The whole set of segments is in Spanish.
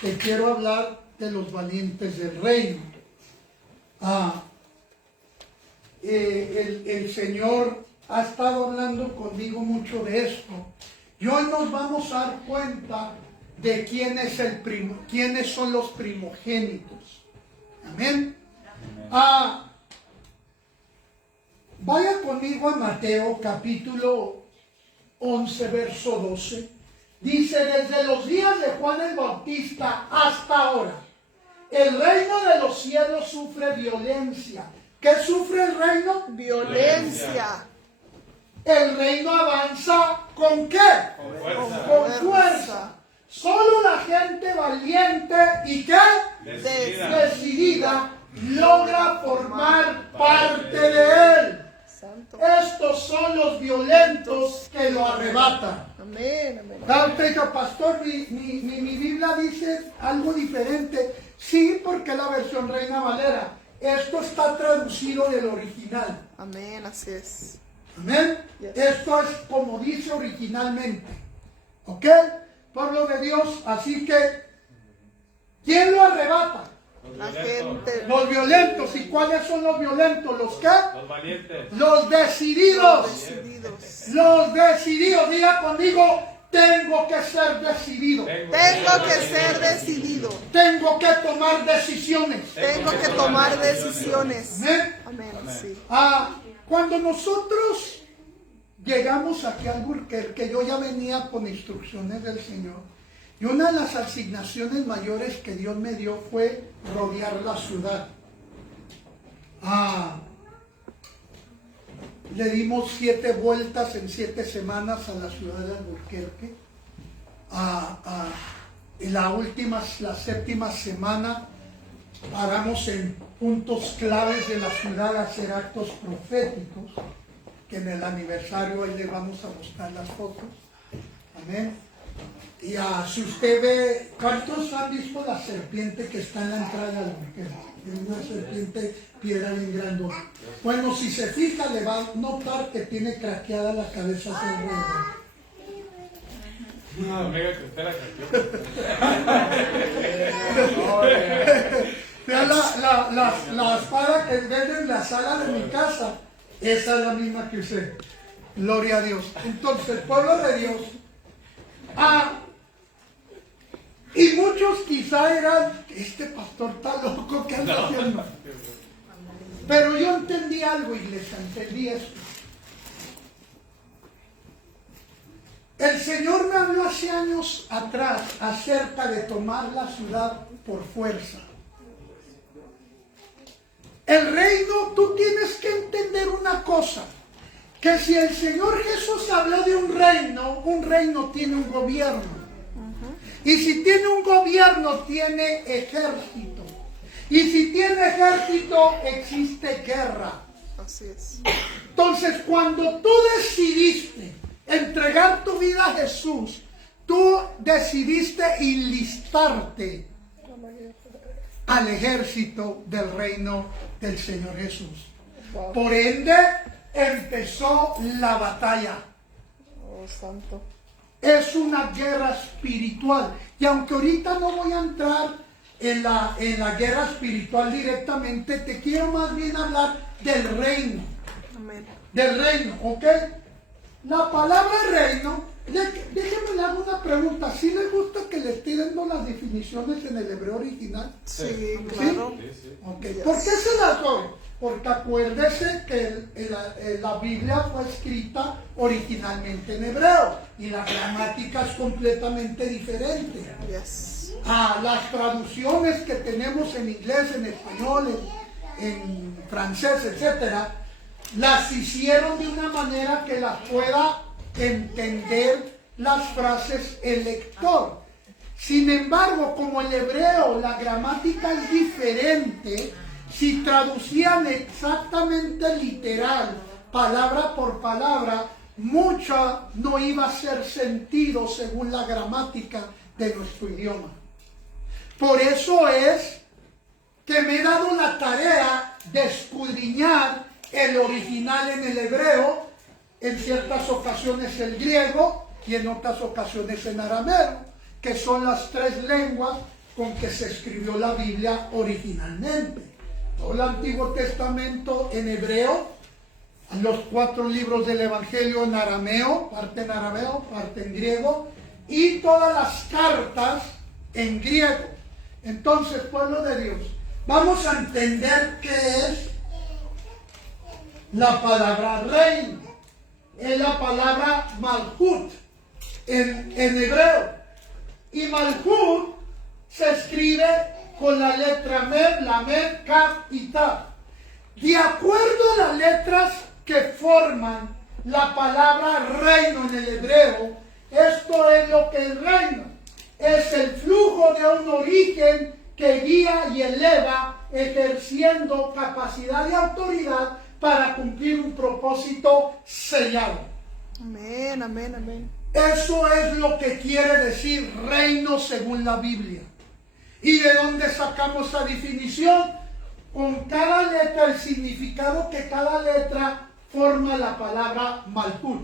te quiero hablar de los valientes del reino. El Señor ha estado hablando conmigo mucho de esto. Y hoy nos vamos a dar cuenta de quiénes son los primogénitos. Amén. Vaya conmigo a Mateo capítulo 11, verso 12. Dice: desde los días de Juan el Bautista hasta ahora, el reino de los cielos sufre violencia. ¿Qué sufre el reino? Violencia. El reino avanza ¿con qué? Con fuerza. Solo la gente valiente y ¿qué? Decidida logra formar parte de él. Santo. Estos son los violentos que lo arrebatan. Amén, amén. Usted dice: pastor, mi Biblia dice algo diferente. Sí, porque es la versión Reina Valera. Esto está traducido del original. Amén, así es. Amén. Yes. Esto es como dice originalmente. ¿Ok? Pueblo de Dios. Así que, ¿quién lo arrebata? La gente. Los violentos. ¿Y cuáles son los violentos? ¿Los qué? Los valientes. Los decididos. Decididos. Los decididos. Diga conmigo: tengo que ser decidido. Tengo que ser decidido. Tengo que tomar decisiones. Tengo que tomar decisiones. Amén. Amén, sí. Cuando nosotros llegamos aquí al Albuquerque, yo ya venía con instrucciones del Señor. Y una de las asignaciones mayores que Dios me dio fue rodear la ciudad. Le dimos 7 vueltas en 7 semanas a la ciudad de Albuquerque. En la séptima semana, paramos en puntos claves de la ciudad a hacer actos proféticos, que en el aniversario hoy les vamos a mostrar las fotos. Amén. Y si usted ve, ¿cuántos han visto la serpiente que está en la entrada de Albuquerque? Es una serpiente piedra bien grande. Bueno, si se fija, le va a notar que tiene craqueada la cabeza hacia alrededor. No, amiga, que usted la cambió. La espada que venden en la sala de mi casa, esa es la misma que usé. Gloria a Dios. Entonces, pueblo de Dios, y muchos quizá eran: este pastor está loco, ¿qué anda haciendo? Pero yo entendí algo, iglesia, entendí esto. El Señor me habló hace años atrás acerca de tomar la ciudad por fuerza. El reino, tú tienes que entender una cosa, que si el Señor Jesús habló de un reino tiene un gobierno. Y si tiene un gobierno, tiene ejército. Y si tiene ejército, existe guerra. Así es. Entonces, cuando tú decidiste entregar tu vida a Jesús, tú decidiste enlistarte al ejército del reino del Señor Jesús. Wow. Por ende, empezó la batalla. Oh, santo. Es una guerra espiritual. Y aunque ahorita no voy a entrar en la guerra espiritual directamente, te quiero más bien hablar del reino. Amén. Del reino, ¿ok? La palabra reino, déjenme le hago una pregunta. ¿Sí les gusta que le esté dando las definiciones en el hebreo original? Sí, claro. Sí. Okay. ¿Por qué se las doy? Porque acuérdese que la Biblia fue escrita originalmente en hebreo y la gramática es completamente diferente. Yes. Las traducciones que tenemos en inglés, en español, en francés, etcétera, las hicieron de una manera que las pueda entender las frases el lector. Sin embargo, como el hebreo, la gramática es diferente, si traducían exactamente literal, palabra por palabra, mucha no iba a hacer sentido según la gramática de nuestro idioma. Por eso es que me he dado la tarea de escudriñar el original en el hebreo, en ciertas ocasiones el griego y en otras ocasiones en arameo, que son las 3 lenguas con que se escribió la Biblia originalmente. Todo el Antiguo Testamento en hebreo, los 4 libros del Evangelio en arameo, parte en griego, y todas las cartas en griego. Entonces, pueblo de Dios, vamos a entender qué es la palabra reino. Es la palabra malhut en hebreo. Y malhut se escribe con la letra Mem, Lamed, Kaf y Tav. De acuerdo a las letras que forman la palabra reino en el hebreo, esto es lo que es reino. Es el flujo de un origen que guía y eleva, ejerciendo capacidad y autoridad para cumplir un propósito sellado. Amén, amén, amén. Eso es lo que quiere decir reino según la Biblia. ¿Y de dónde sacamos esa definición? Con cada letra, el significado que cada letra forma la palabra malhut,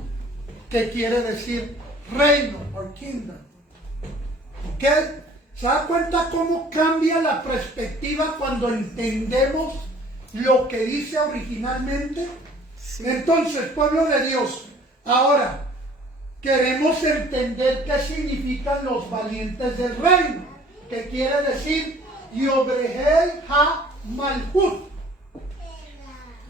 que quiere decir reino o kingdom. ¿Ok? ¿Se da cuenta cómo cambia la perspectiva cuando entendemos lo que dice originalmente? Sí. Entonces, pueblo de Dios, ahora queremos entender qué significan los valientes del reino, que quiere decir Yobrehei ha Malhut,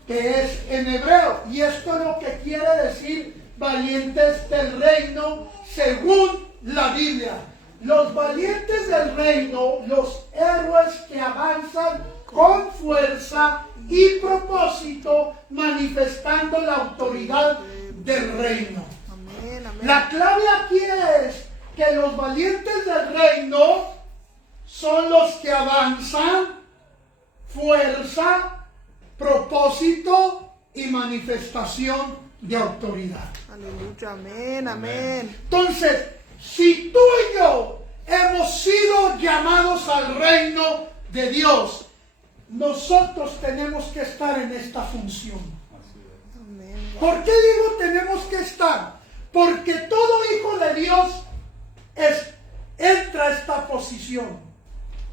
que es en hebreo, y esto es lo que quiere decir valientes del reino según la Biblia. Los valientes del reino, los héroes que avanzan con fuerza y propósito, manifestando la autoridad del reino. Amén, amén. La clave aquí es que los valientes del reino son los que avanzan, fuerza, propósito y manifestación de autoridad. Aleluya, amén, amén. Entonces, si tú y yo hemos sido llamados al reino de Dios, nosotros tenemos que estar en esta función. Amén. ¿Por qué digo tenemos que estar? Porque todo hijo de Dios entra a esta posición.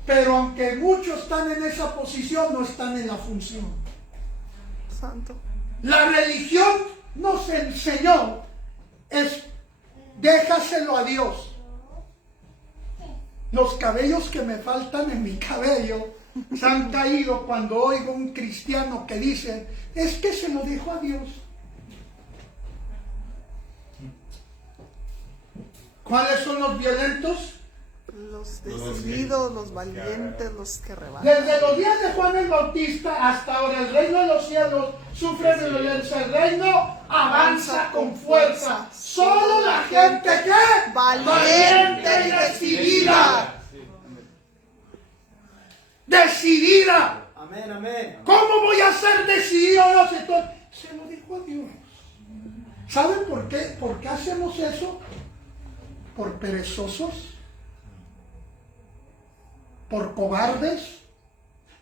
Pero aunque muchos están en esa posición, no están en la función. Santo. La religión nos enseñó déjaselo a Dios. Los cabellos que me faltan en mi cabello se han caído cuando oigo un cristiano que dice, es que se lo dijo a Dios. ¿Cuáles son los violentos? Los decididos, los valientes, los que rebajan. Desde los días de Juan el Bautista hasta ahora, el reino de los cielos sufre de violencia. El reino avanza con fuerza. Solo la gente que Valiente y decidida. Decidida. Amén, amén. ¿Cómo voy a ser decidido? Se lo dijo a Dios. ¿Saben por qué? ¿Por qué hacemos eso? ¿Por perezosos? ¿Por cobardes?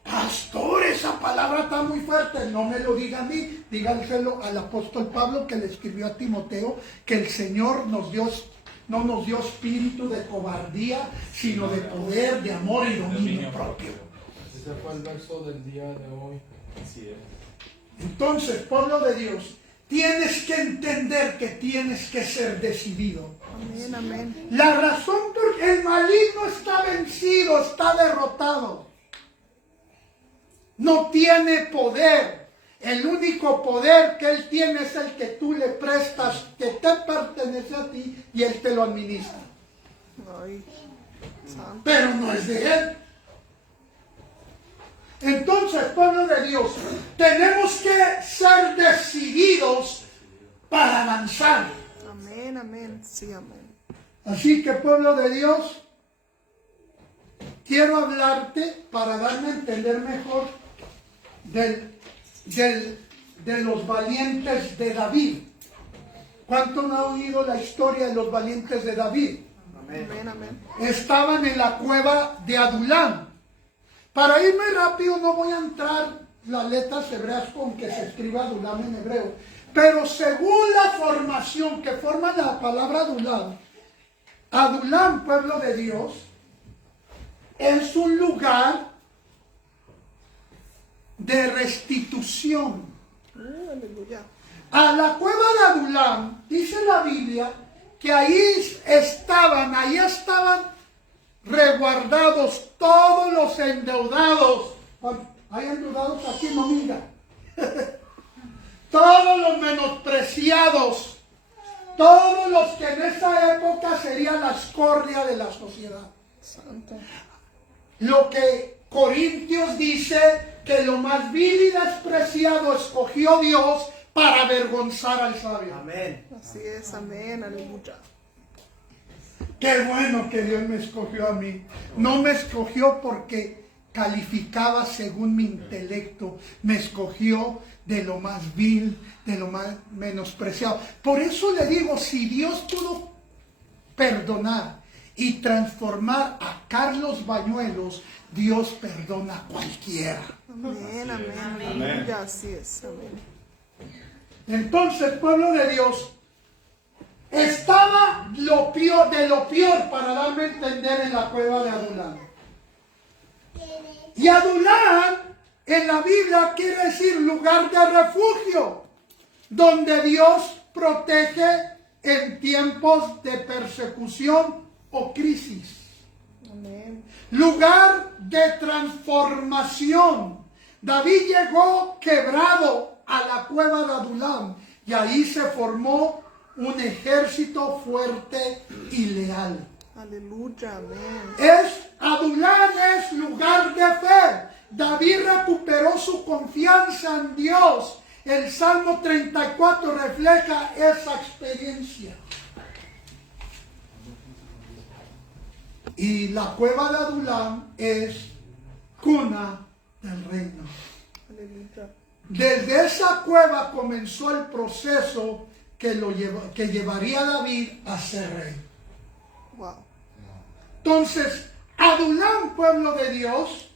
Pastor, esa palabra está muy fuerte. No me lo diga a mí, díganselo al apóstol Pablo, que le escribió a Timoteo, que el Señor no nos dio espíritu de cobardía, sino de poder, de amor y dominio propio. Ese fue el verso del día de hoy. Así es. Entonces, pueblo de Dios, tienes que entender que tienes que ser decidido. Amén, amén. La razón por el maligno está vencido, está derrotado. No tiene poder. El único poder que él tiene es el que tú le prestas, que te pertenece a ti y él te lo administra. Ay, santo. Pero no es de él. Entonces, pueblo de Dios, tenemos que ser decididos para avanzar. Amén, amén. Sí, amén. Así que, pueblo de Dios, quiero hablarte para darme a entender mejor de los valientes de David. ¿Cuánto no ha oído la historia de los valientes de David? Amén, amén. Estaban en la cueva de Adulam. Para irme rápido, no voy a entrar las letras hebreas con que se escriba Adulam en hebreo. Pero según la formación que forma la palabra Adulam, Adulam, pueblo de Dios, es un lugar de restitución. Aleluya. A la cueva de Adulam, dice la Biblia, que ahí estaban resguardados todos los endeudados. Hay endeudados aquí, no mira. Todos los menospreciados, todos los que en esa época serían la escoria de la sociedad. Santo. Lo que Corintios dice, que lo más vil y despreciado escogió Dios para avergonzar al sabio. Amén. Así es, amén, aleluya. Qué bueno que Dios me escogió a mí. No me escogió porque calificaba según mi intelecto. Me escogió de lo más vil, de lo más menospreciado. Por eso le digo, si Dios pudo perdonar y transformar a Carlos Bañuelos, Dios perdona a cualquiera. Amén, amén, Amén. aleluya, así es, amén. Entonces, pueblo de Dios, estaba lo peor para darme a entender en la cueva de Adulam. Y Adulam en la Biblia quiere decir lugar de refugio, donde Dios protege en tiempos de persecución o crisis. Amén. Lugar de transformación. David llegó quebrado a la cueva de Adulam y ahí se formó un ejército fuerte y leal. Aleluya, amén. Adulam es lugar de fe. David recuperó su confianza en Dios. El Salmo 34 refleja esa experiencia. Y la cueva de Adulam es cuna del reino. Aleluya. Desde esa cueva comenzó el proceso que llevaría a David a ser rey. Wow. Entonces, Adulam, pueblo de Dios,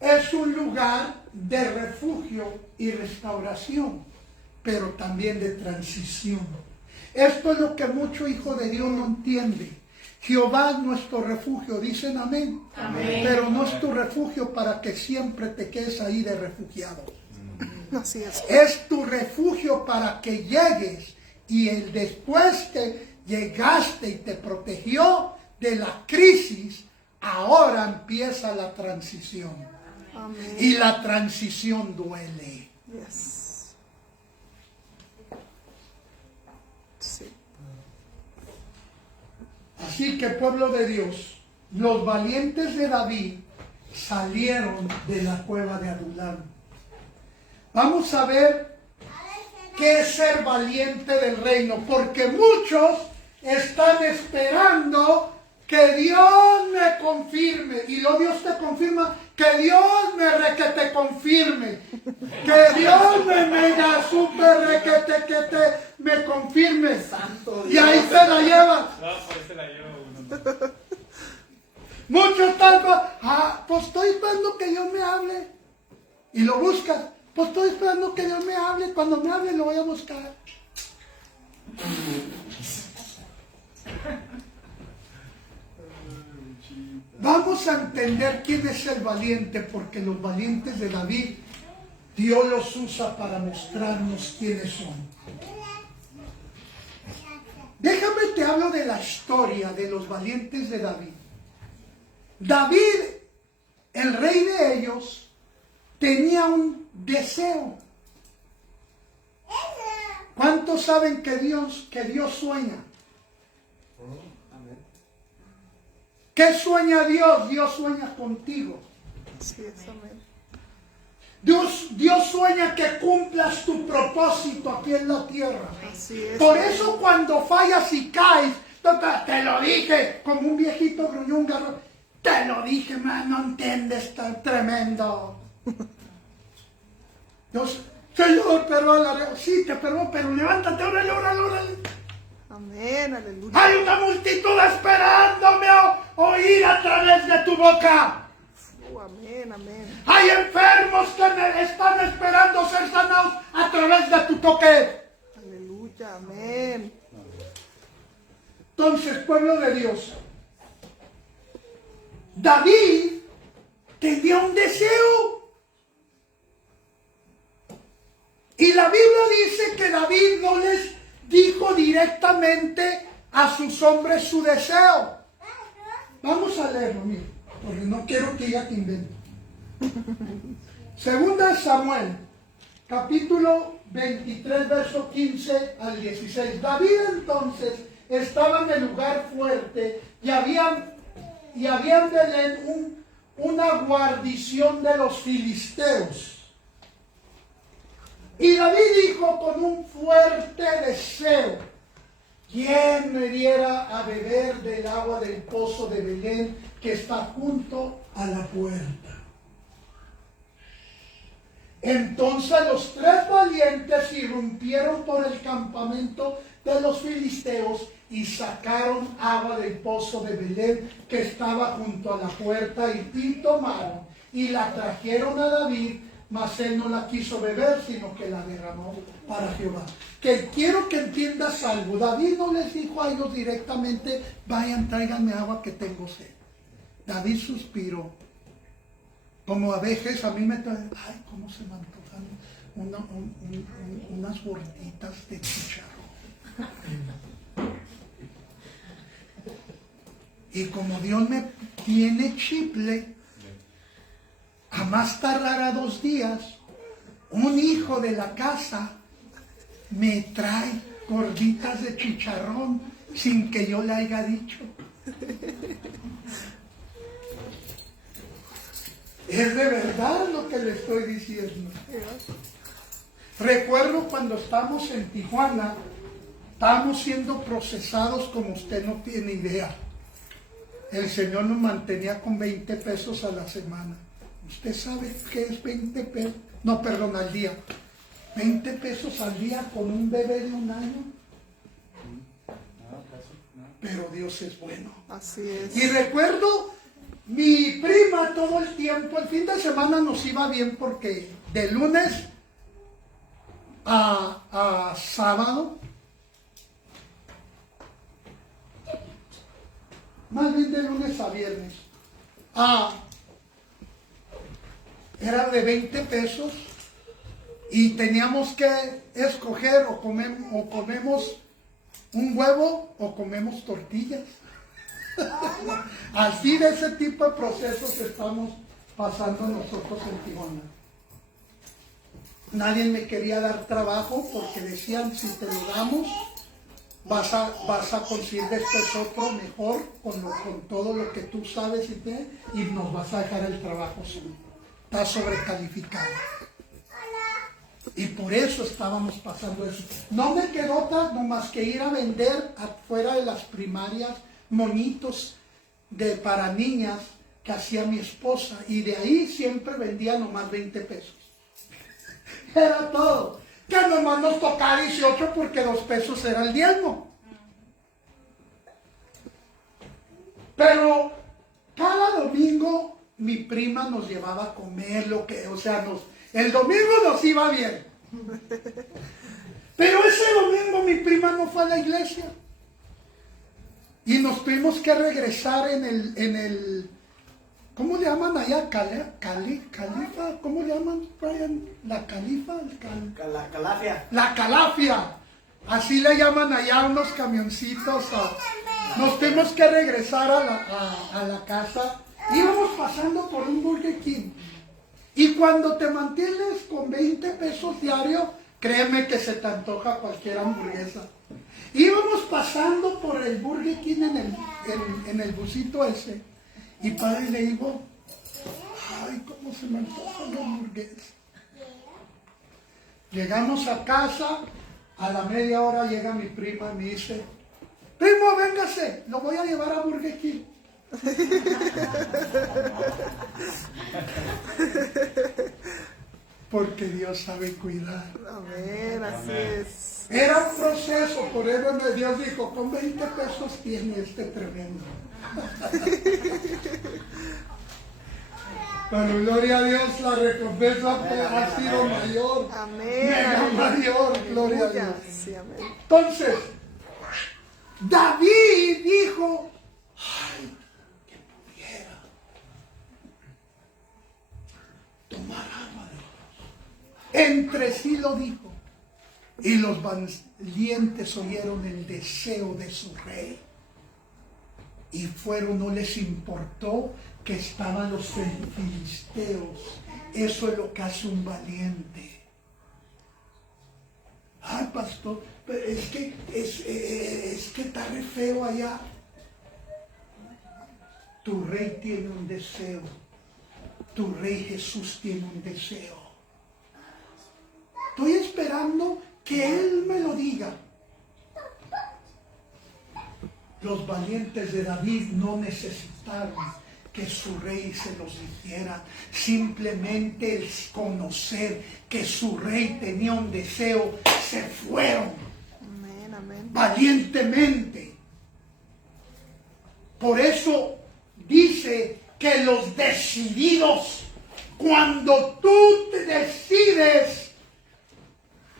es un lugar de refugio y restauración, pero también de transición. Esto es lo que mucho hijo de Dios no entiende. Jehová es nuestro refugio, dicen amén. Amén. Pero no es tu refugio para que siempre te quedes ahí de refugiado. Así es. Es tu refugio para que llegues y después que llegaste y te protegió de la crisis, ahora empieza la transición. Amén. Y la transición duele. Yes. Sí. Así que, pueblo de Dios, los valientes de David salieron de la cueva de Adulam. Vamos a ver qué es ser valiente del reino, porque muchos están esperando que Dios me confirme, y luego Dios te confirma, que Dios que te confirme, que Dios me mega super me confirme, Santo y Dios. ahí se la llevas. No, por eso la llevo uno. Muchos están, pues estoy esperando que Dios me hable, y lo buscas. Pues estoy esperando que Dios me hable. Cuando me hable lo voy a buscar. Vamos a entender quién es el valiente, porque los valientes de David, Dios los usa para mostrarnos quiénes son. Déjame te hablo de la historia de los valientes de David. David, el rey de ellos, tenía un deseo. ¿Cuántos saben que Dios sueña? ¿Qué sueña Dios? Dios sueña contigo. Así es, amén. Dios sueña que cumplas tu propósito aquí en la tierra. Así es. Por eso cuando fallas y caes, te lo dije, como un viejito gruñón garrón, te lo dije, man, no entiendes, tan tremendo. Dios, Señor, perdón, sí, te perdono, pero levántate, órale, órale, órale. Amén, aleluya. Hay una multitud esperándome oír a través de tu boca. Amén, amén. Hay enfermos que me están esperando ser sanados a través de tu toque. Aleluya, amén. Entonces, pueblo de Dios, David tenía un deseo. Y la Biblia dice que David no les dijo directamente a sus hombres su deseo. Vamos a leerlo, mira, porque no quiero que diga que invento. Segunda de Samuel, capítulo 23, verso 15 al 16. David entonces estaba en el lugar fuerte y había en Belén una guarnición de los filisteos. Y David dijo con un fuerte deseo: ¿quién me diera a beber del agua del pozo de Belén que está junto a la puerta? Entonces los tres valientes irrumpieron por el campamento de los filisteos y sacaron agua del pozo de Belén que estaba junto a la puerta y tomaron y la trajeron a David, mas él no la quiso beber, sino que la derramó para Jehová. Que quiero que entiendas algo. David no les dijo a ellos directamente: vayan, tráiganme agua que tengo sed. David suspiró. Como a veces a mí me traen, ay, cómo se me antojan unas gorditas de chicharrón. Y como Dios me tiene chiple, a más tardar a 2 días, un hijo de la casa me trae gorditas de chicharrón sin que yo le haya dicho. Es de verdad lo que le estoy diciendo. Recuerdo cuando estábamos en Tijuana, estábamos siendo procesados como usted no tiene idea. El Señor nos mantenía con 20 pesos a la semana. ¿Usted sabe qué es 20 pesos? No, perdón, al día. 20 pesos al día con un bebé de 1 año. Pero Dios es bueno. Así es. Y recuerdo, mi prima todo el tiempo, el fin de semana nos iba bien porque de lunes a sábado, más bien de lunes a viernes, era de 20 pesos y teníamos que escoger o comemos un huevo o comemos tortillas. Así de ese tipo de procesos estamos pasando nosotros en Tijuana. Nadie me quería dar trabajo porque decían: si te lo damos, vas a conseguir después otro mejor con todo lo que tú sabes y nos vas a dejar el trabajo solo. Estás sobrecalificado. Y por eso estábamos pasando eso. No me quedó otra nomás que ir a vender afuera de las primarias moñitos para niñas que hacía mi esposa, y de ahí siempre vendía nomás 20 pesos. Era todo. Que nomás nos tocaba 18 porque 2 pesos era el diezmo. Pero cada domingo mi prima nos llevaba a comer el domingo nos iba bien. Pero ese domingo mi prima no fue a la iglesia. Y nos tuvimos que regresar en el ¿cómo le llaman allá? Califa, ¿cómo le llaman, Brian? La califa, La calafia. La calafia. Así le llaman allá unos camioncitos. Nos tuvimos que regresar a la casa. Íbamos pasando por un Burger King. Y cuando te mantienes con 20 pesos diarios, créeme que se te antoja cualquier hamburguesa. Íbamos pasando por el Burger King en el busito ese. Y padre le digo: ay, cómo se me antoja la hamburguesa. Llegamos a casa, a la media hora llega mi prima y me dice: primo, véngase, lo voy a llevar a Burger King. Porque Dios sabe cuidar. Amén, así es. Era un proceso, por eso Dios dijo: con 20 pesos tiene este tremendo. Pero gloria a Dios, la recompensa ha sido mayor. Amén. Mega mayor, gloria a Dios. Sí, amén. Entonces, David dijo: ay, que pudiera Entre sí lo dijo. Y los valientes oyeron el deseo de su rey. Y fueron, no les importó que estaban los filisteos. Eso es lo que hace un valiente. Ay, pastor, pero es que está re feo allá. Tu rey tiene un deseo. Tu rey Jesús tiene un deseo. Estoy esperando que Él me lo diga. Los valientes de David no necesitaron que su rey se los dijera. Simplemente el conocer que su rey tenía un deseo, se fueron. Amén, amén. Valientemente. Por eso dice que los decididos, cuando tú te decides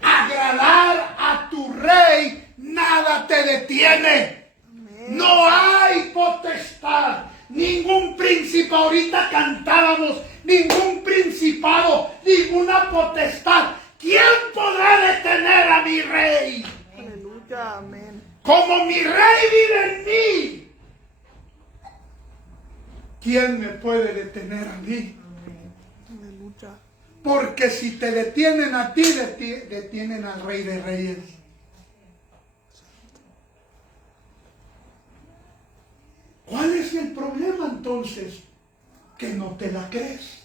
agradar a tu rey, nada te detiene. Amén. No hay potestad, ningún príncipe, ahorita cantábamos, ningún principado, ninguna potestad. ¿Quién podrá detener a mi rey? Aleluya, amén. Como mi rey vive en mí, ¿quién me puede detener a mí? Aleluya. Porque si te detienen a ti, detienen al Rey de Reyes. ¿Cuál es el problema entonces? Que no te la crees.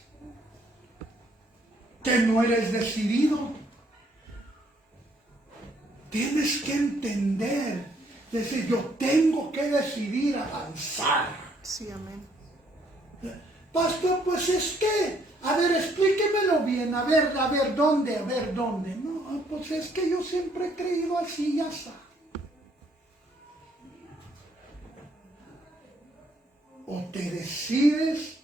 Que no eres decidido. Tienes que entender. Decir, yo tengo que decidir avanzar. Sí, amén. Pastor, pues es que, a ver, explíquemelo bien, a ver, ¿dónde? No, pues es que yo siempre he creído así, ya está. O te decides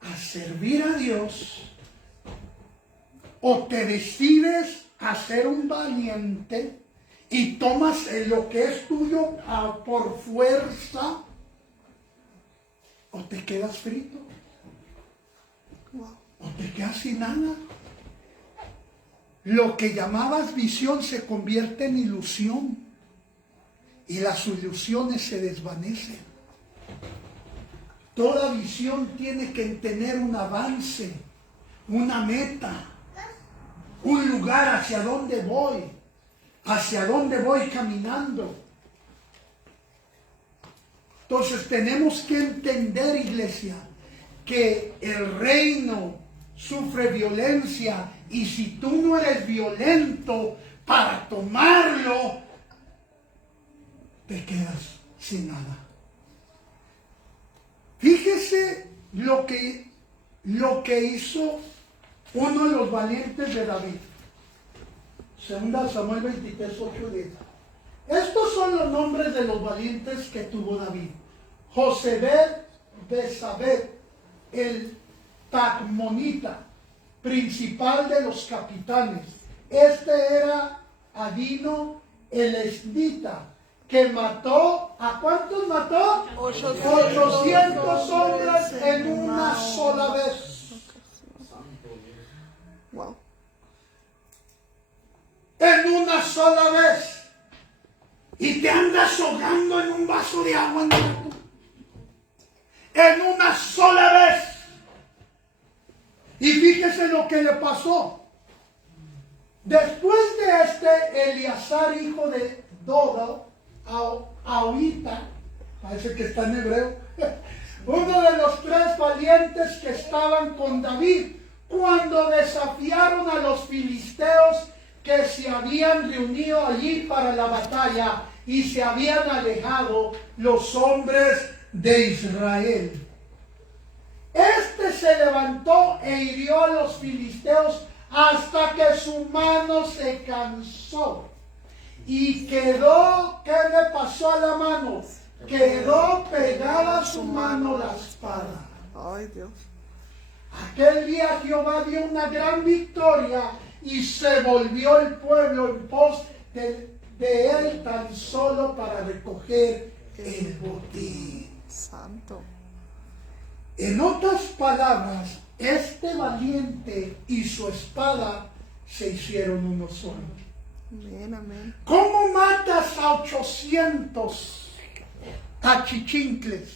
a servir a Dios, o te decides a ser un valiente y tomas lo que es tuyo por fuerza, o te quedas frito. Wow. O te quedas sin nada. Lo que llamabas visión se convierte en ilusión. Y las ilusiones se desvanecen. Toda visión tiene que tener un avance, una meta, un lugar hacia donde voy caminando. Entonces tenemos que entender, iglesia, que el reino sufre violencia, y si tú no eres violento para tomarlo, te quedas sin nada. Fíjese lo que hizo uno de los valientes de David. Segunda Samuel 23, 8-10. Estos son los nombres de los valientes que tuvo David. Josebed Besabed, el Tacmonita, principal de los capitanes. Este era Adino el Esnita, que mató, ¿a cuántos mató? 800 hombres en una sola vez. Wow. En una sola vez. Y te andas ahogando en un vaso de agua en una sola vez. Y fíjese lo que le pasó. Después de Eleazar, hijo de Dodo, Ahorita, parece que está en hebreo, uno de los 3 valientes que estaban con David, cuando desafiaron a los filisteos que se habían reunido allí para la batalla y se habían alejado los hombres de Israel. Este se levantó e hirió a los filisteos hasta que su mano se cansó. Y quedó, ¿qué le pasó a la mano? Quedó pegada a su mano la espada. Ay, Dios. Aquel día Jehová dio una gran victoria y se volvió el pueblo en pos de él tan solo para recoger el botín. Santo. En otras palabras, este valiente y su espada se hicieron uno solo. Amén, amén. ¿Cómo matas a 800 achichincles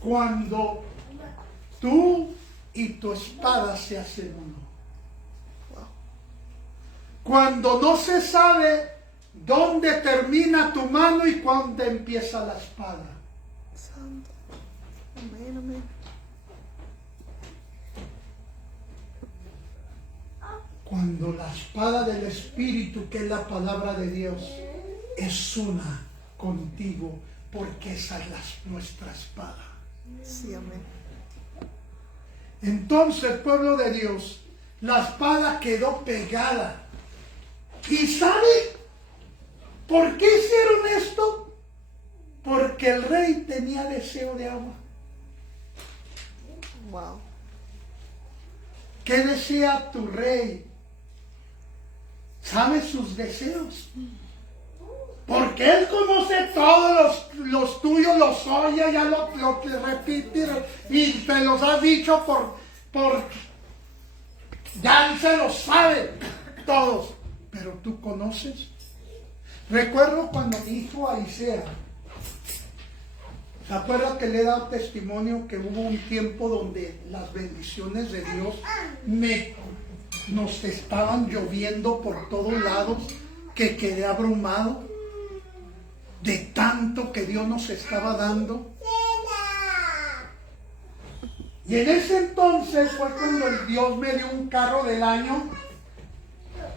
cuando tú y tu espada se hacen uno? Cuando no se sabe dónde termina tu mano y cuándo empieza la espada. Santo. Amén, amén. Cuando la espada del Espíritu, que es la palabra de Dios, es una contigo, porque esa es nuestra espada. Sí, amén. Entonces, pueblo de Dios, la espada quedó pegada. ¿Y sabe por qué hicieron esto? Porque el rey tenía deseo de agua. Wow. ¿Qué desea tu rey? ¿Sabe sus deseos? Porque Él conoce todos los tuyos, los oye, ya lo repite y te los ha dicho ya Él se los sabe todos. Pero tú conoces. Recuerdo cuando mi hijo Aisea, ¿se acuerda que le he dado testimonio que hubo un tiempo donde las bendiciones de Dios nos estaban lloviendo por todos lados, que quedé abrumado de tanto que Dios nos estaba dando? Y en ese entonces fue cuando el Dios me dio un carro del año,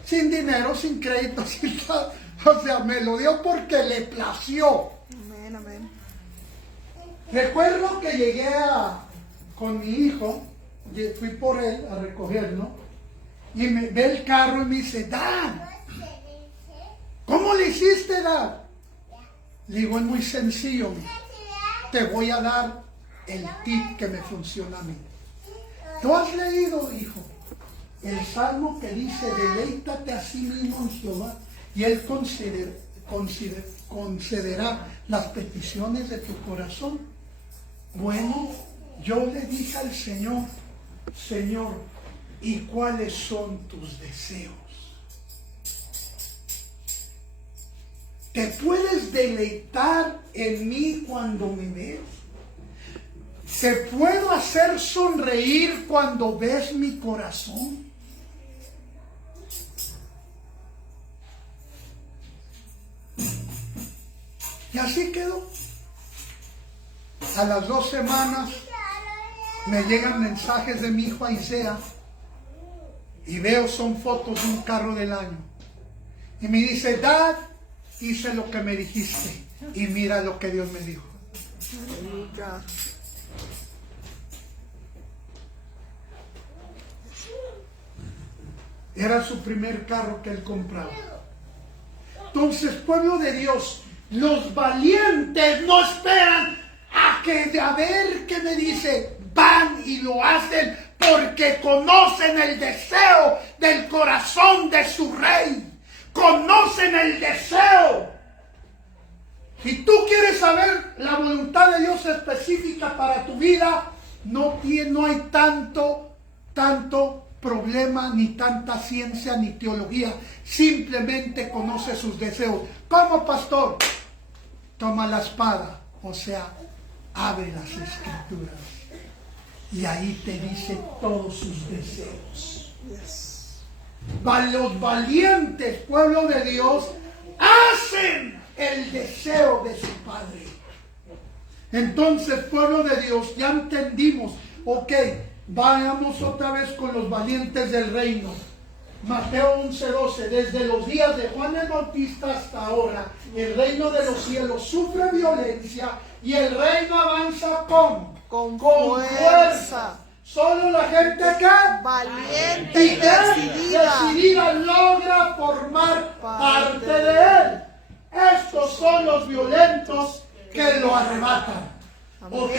sin dinero, sin crédito, sin nada. O sea, me lo dio porque le plació. Amén, amén. Recuerdo que llegué con mi hijo, fui por él a recogerlo, y me ve el carro y me dice, Dad, ¿cómo le hiciste, Dad? Le digo, es muy sencillo, te voy a dar el tip que me funciona a mí. ¿Tú has leído, hijo, el salmo que dice, deleítate a sí mismo en Jehová, y Él concederá las peticiones de tu corazón? Bueno, yo le dije al Señor, Señor, ¿y cuáles son tus deseos? ¿Te puedes deleitar en mí cuando me ves? ¿Te puedo hacer sonreír cuando ves mi corazón? Y así quedó. A las 2 semanas me llegan mensajes de mi hijo Aisea y veo son fotos de un carro del año. Y me dice, Dad, hice lo que me dijiste y mira lo que Dios me dijo. Aleluya. Era su primer carro que él compraba. Entonces, pueblo de Dios, los valientes no esperan a ver qué me dice. Van y lo hacen porque conocen el deseo del corazón de su rey. Conocen el deseo. Si tú quieres saber la voluntad de Dios específica para tu vida, no hay tanto problema, ni tanta ciencia, ni teología. Simplemente conoce sus deseos. ¿Cómo, pastor? Toma la espada, o sea, abre las escrituras y ahí te dice todos sus deseos. Yes. Los valientes, pueblo de Dios, hacen el deseo de su Padre. Entonces, pueblo de Dios, ya entendimos. Ok, vayamos otra vez con los valientes del reino. Mateo 11:12. Desde los días de Juan el Bautista hasta ahora, el reino de los cielos sufre violencia y el reino avanza con fuerza. Solo la gente que Valiente y decidida. decidida logra formar parte de él. Estos son los violentos que lo arrebatan. Amén. Ok,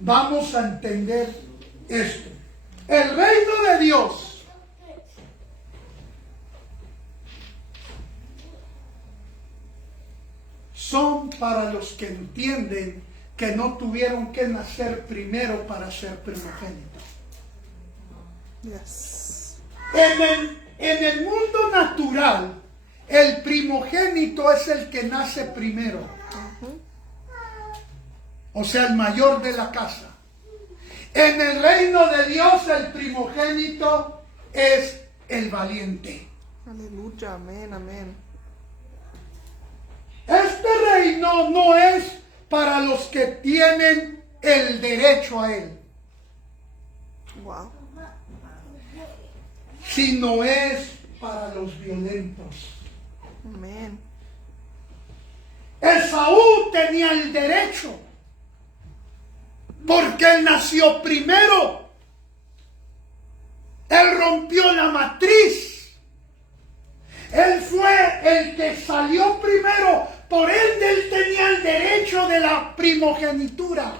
vamos a entender esto. El reino de Dios son para los que entienden que no tuvieron que nacer primero para ser primogénitos. Yes. En el mundo natural, el primogénito es el que nace primero. O sea, el mayor de la casa. En el reino de Dios, el primogénito es el valiente. Aleluya, amén, amén. Este reino no es para los que tienen el derecho a él, Wow. sino es para los violentos. Amén. Esaú tenía el derecho, porque él nació primero. Él rompió la matriz. Él fue el que salió primero. Por ende, él tenía el derecho de la primogenitura,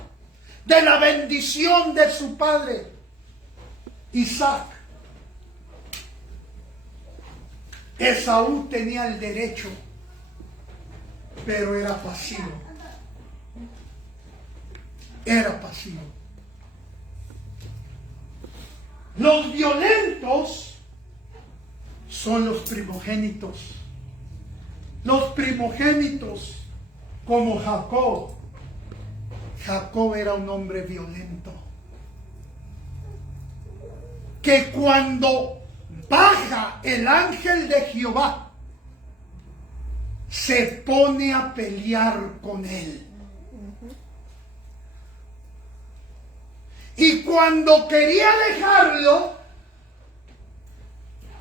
de la bendición de su padre, Isaac. Esaú tenía el derecho, pero era pasivo. Era pasivo. Los violentos son los primogénitos. Los primogénitos, como Jacob. Jacob era un hombre violento, que cuando baja el ángel de Jehová, se pone a pelear con él. Y cuando quería dejarlo,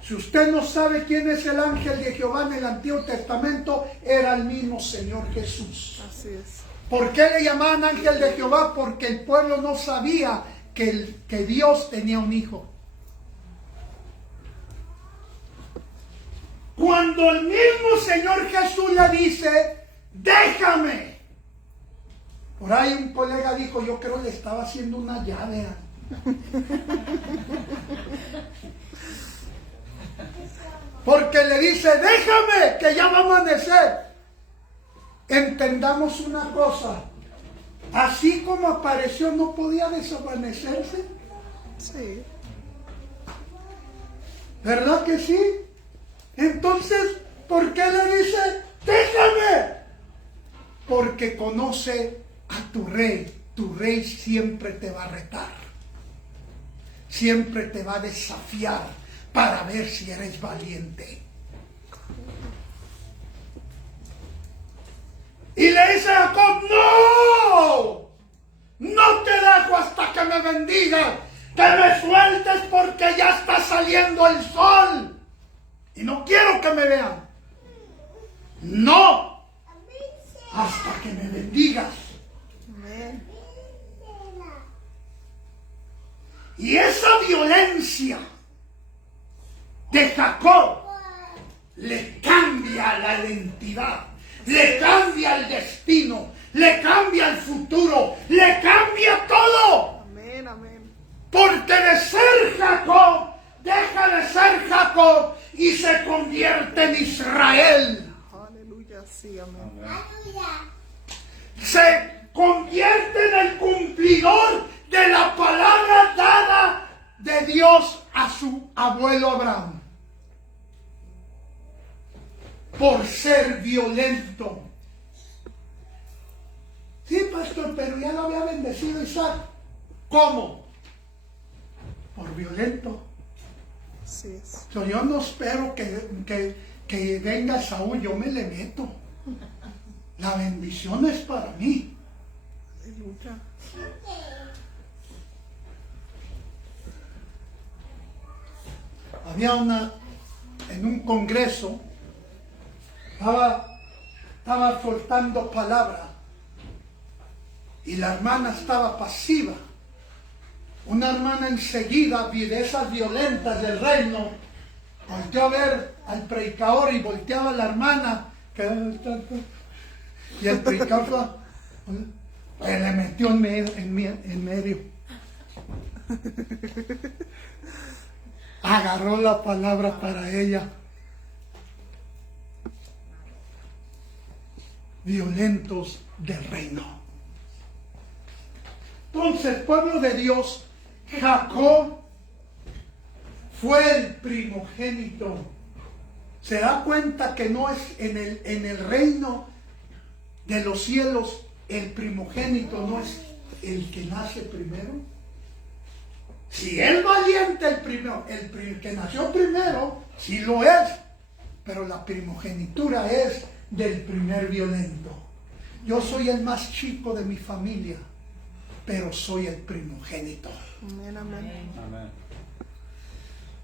si usted no sabe quién es el ángel de Jehová en el Antiguo Testamento, era el mismo Señor Jesús. Así es. ¿Por qué le llamaban ángel de Jehová? Porque el pueblo no sabía que Dios tenía un hijo. Cuando el mismo Señor Jesús le dice, déjame. Por ahí un colega dijo, yo creo que le estaba haciendo una llave. Porque le dice, déjame, que ya va a amanecer. Entendamos una cosa. Así como apareció, no podía desvanecerse. Sí. ¿Verdad que sí? Entonces, ¿por qué le dice, déjame? Porque conoce a tu rey. Tu rey siempre te va a retar. Siempre te va a desafiar para ver si eres valiente. Y le dice a Jacob, no, no te dejo hasta que me bendigas, que me sueltes porque ya está saliendo el sol y no quiero que me vean. No, hasta que me bendigas. Amén. Y esa violencia de Jacob le cambia la identidad, le cambia el destino, le cambia el futuro, le cambia todo. Amén, amén. Porque de ser Jacob, deja de ser Jacob y se convierte en Israel. Aleluya, sí, amén. Se convierte en el cumplidor de la palabra dada de Dios a su abuelo Abraham. Por ser violento. Sí, pastor, pero ya lo había bendecido Isaac. ¿Cómo? Por violento. Así es. Yo no espero que venga Saúl, yo me le meto. La bendición es para mí. Aleluya. Había en un congreso, estaba soltando palabra y la hermana estaba pasiva. Una hermana enseguida, de esas violentas del reino, volteó a ver al predicador y volteaba a la hermana. Y el predicador le metió en medio. Agarró la palabra para ella. Violentos del reino. Entonces, pueblo de Dios, Jacob fue el primogénito. ¿Se da cuenta que no es en el reino de los cielos el primogénito no es el que nace primero? Si es valiente el que nació primero, sí lo es, pero la primogenitura es del primer violento. Yo soy el más chico de mi familia, pero soy el primogénito. Amén, amén. Amén.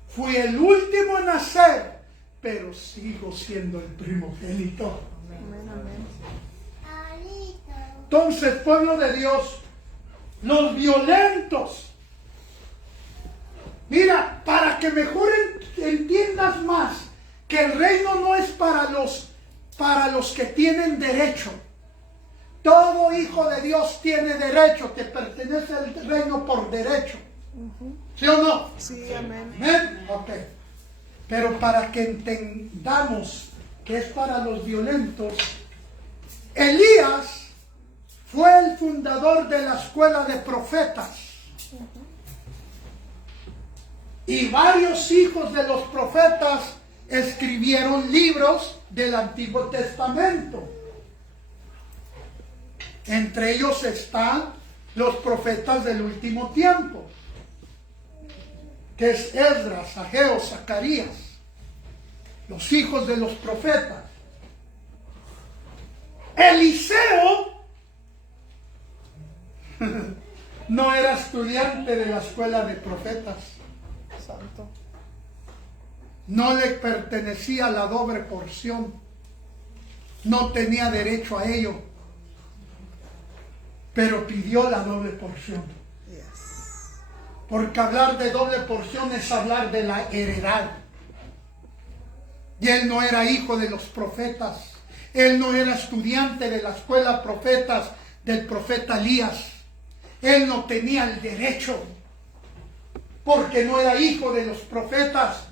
Fui el último en nacer, pero sigo siendo el primogénito. Amén, amén. Entonces, pueblo de Dios, los violentos, mira, para que mejor entiendas más que el reino no es para los que tienen derecho. Todo hijo de Dios tiene derecho, te pertenece el reino por derecho. ¿Sí o no? Sí, amén. ¿Amén? Ok. Pero para que entendamos que es para los violentos, Elías fue el fundador de la escuela de profetas. Y varios hijos de los profetas escribieron libros del Antiguo Testamento. Entre ellos están los profetas del último tiempo, que es Esdras, Ageo, Zacarías, los hijos de los profetas. Eliseo no era estudiante de la escuela de profetas. Santo. No le pertenecía la doble porción. No tenía derecho a ello. Pero pidió la doble porción. Yes. Porque hablar de doble porción es hablar de la heredad. Y él no era hijo de los profetas. Él no era estudiante de la escuela de profetas del profeta Elías. Él no tenía el derecho. Porque no era hijo de los profetas.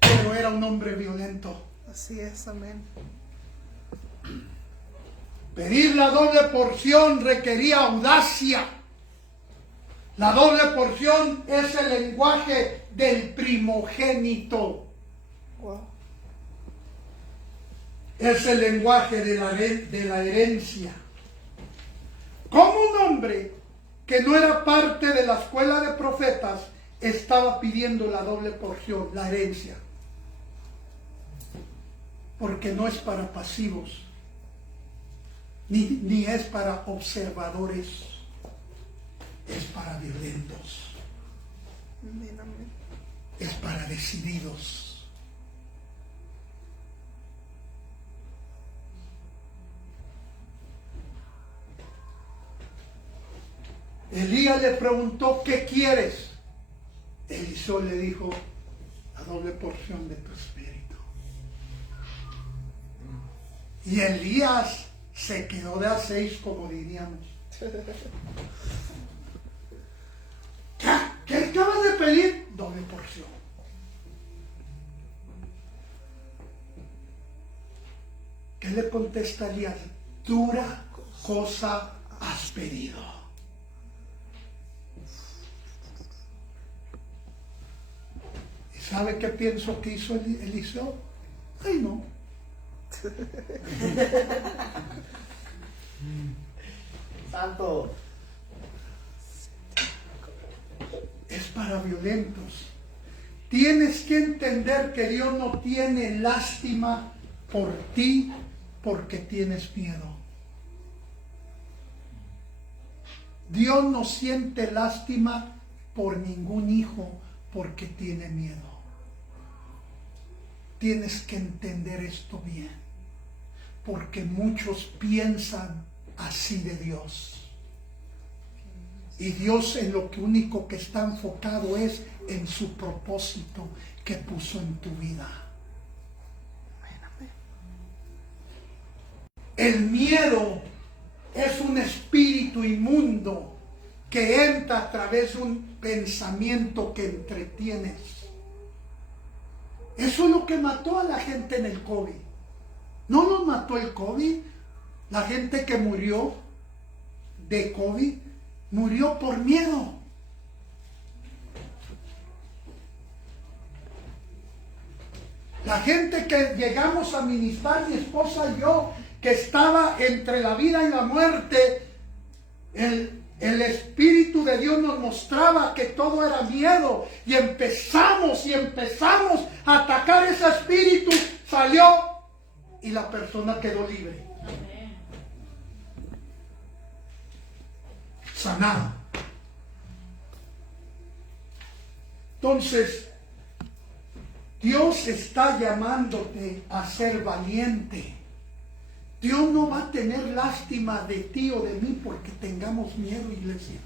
Pero era un hombre violento. Así es, amén. Pedir la doble porción requería audacia. La doble porción es el lenguaje del primogénito. Wow. Es el lenguaje de la herencia. Como un hombre que no era parte de la escuela de profetas estaba pidiendo la doble porción, la herencia? Porque no es para pasivos. Ni es para observadores, es para violentos, Amén, amén. es para decididos. Elías le preguntó, ¿qué quieres? Eliseo le dijo, la doble porción de tu espíritu. Y Elías se quedó de a 6, como diríamos. ¿Qué acabas de pedir? Doble porción. ¿Qué le contesta Elías? Dura cosa has pedido. ¿Y sabe qué pienso que hizo Eliseo? Ay, no. Santo. Es para violentos. Tienes que entender que Dios no tiene lástima por ti porque tienes miedo. Dios no siente lástima por ningún hijo porque tiene miedo. Tienes que entender esto bien, porque muchos piensan así de Dios. Y Dios en lo que único que está enfocado es en su propósito que puso en tu vida. El miedo es un espíritu inmundo que entra a través de un pensamiento que entretienes. Eso es lo que mató a la gente en el COVID. No nos mató el COVID. La gente que murió de COVID murió por miedo. La gente que llegamos a ministrar, mi esposa y yo, que estaba entre la vida y la muerte, el Espíritu de Dios nos mostraba que todo era miedo. Y empezamos a atacar ese espíritu. Salió y la persona quedó libre. Sanada. Entonces, Dios está llamándote a ser valiente. Dios no va a tener lástima de ti o de mí porque tengamos miedo, iglesia.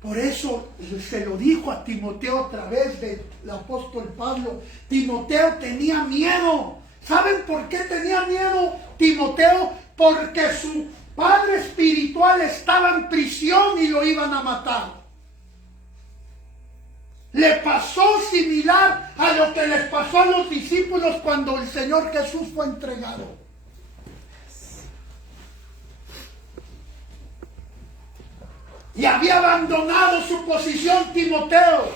Por eso se lo dijo a Timoteo a través del apóstol Pablo. Timoteo tenía miedo. ¿Saben por qué tenía miedo Timoteo? Porque su padre espiritual estaba en prisión y lo iban a matar. Le pasó similar a lo que les pasó a los discípulos cuando el Señor Jesús fue entregado. Y había abandonado su posición Timoteo.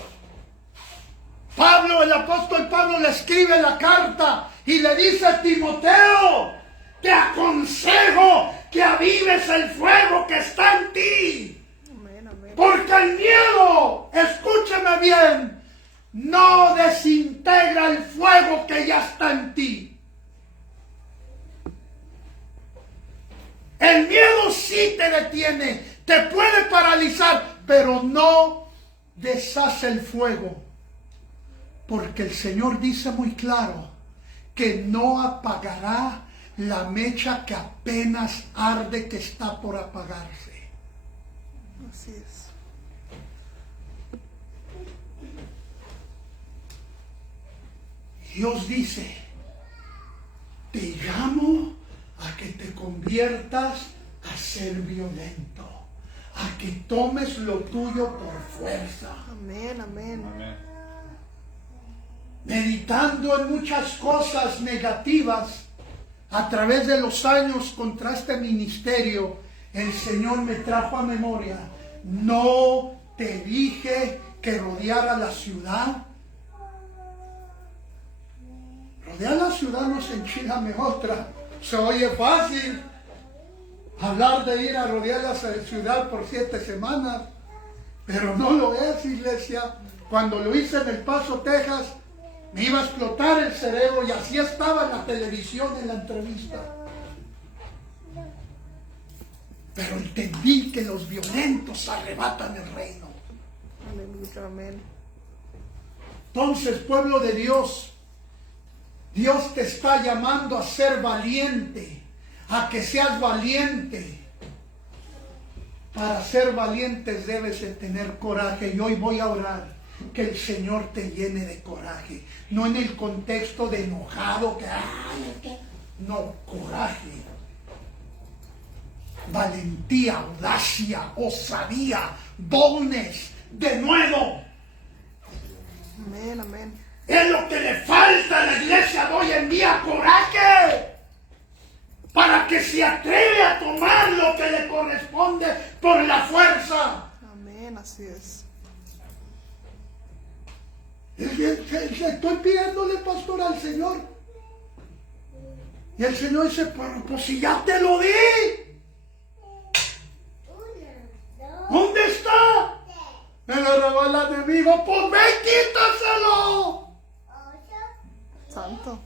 Pablo, el apóstol Pablo, le escribe la carta y le dice a Timoteo: te aconsejo que avives el fuego que está en ti. Porque el miedo, escúchame bien, no desintegra el fuego que ya está en ti. El miedo sí te detiene, te puede paralizar, pero no deshace el fuego. Porque el Señor dice muy claro que no apagará la mecha que apenas arde, que está por apagarse. Así es. Dios dice: te llamo a que te conviertas a ser violento, a que tomes lo tuyo por fuerza. Amén, amén. Meditando en muchas cosas negativas a través de los años contra este ministerio, el Señor me trajo a memoria: no te dije que rodeara la ciudad. Rodear la ciudad no se enchilame otra. Se oye fácil hablar de ir a rodear la ciudad por 7 semanas, pero no lo es, iglesia. Cuando lo hice en El Paso, Texas, me iba a explotar el cerebro, y así estaba en la televisión en la entrevista. Pero entendí que los violentos arrebatan el reino. Aleluya, amén. Entonces, pueblo de Dios, Dios te está llamando a ser valiente, a que seas valiente. Para ser valientes debes de tener coraje, y hoy voy a orar que el Señor te llene de coraje, no en el contexto de enojado, no, coraje, valentía, audacia, osadía, boldness, denuedo. Amén, amén. Es lo que le falta a la iglesia de hoy en día: coraje, para que se atreve a tomar lo que le corresponde por la fuerza. Amén, así es. Estoy pidiéndole, pastor, al Señor, y el Señor dice: pues si ya te lo di, ¿dónde está? Me lo robó el enemigo. Pues ve, quítaselo. Santo.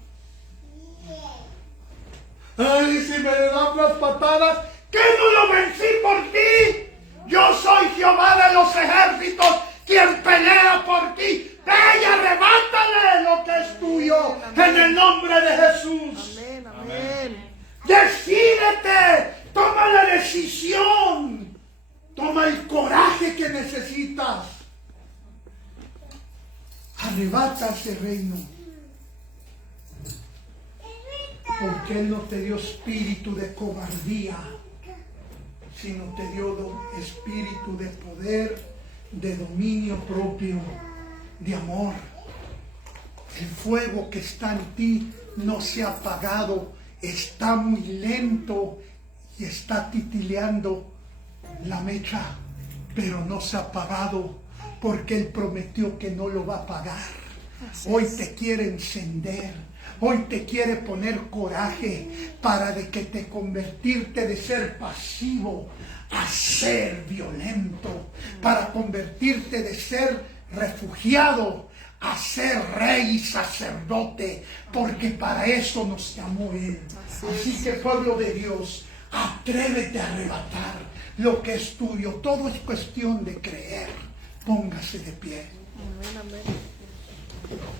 Ay, si me dan las patadas, ¿qué no lo vencí por ti? Yo soy Jehová de los ejércitos, quien pelea por ti. Ve y arrebátale lo que es tuyo, en el nombre de Jesús. Amén, amén. Decídete, toma la decisión, toma el coraje que necesitas. Arrebata ese reino. Porque Él no te dio espíritu de cobardía, sino te dio espíritu de poder, de dominio propio, de amor. El fuego que está en ti no se ha apagado, está muy lento y está titileando la mecha, pero no se ha apagado, porque Él prometió que no lo va a apagar. Hoy te quiere encender. Hoy te quiere poner coraje para de que te convertirte de ser pasivo a ser violento, para convertirte de ser refugiado a ser rey y sacerdote, porque para eso nos llamó Él. Así que, pueblo de Dios, atrévete a arrebatar lo que es tuyo. Todo es cuestión de creer. Póngase de pie. Amén, amén.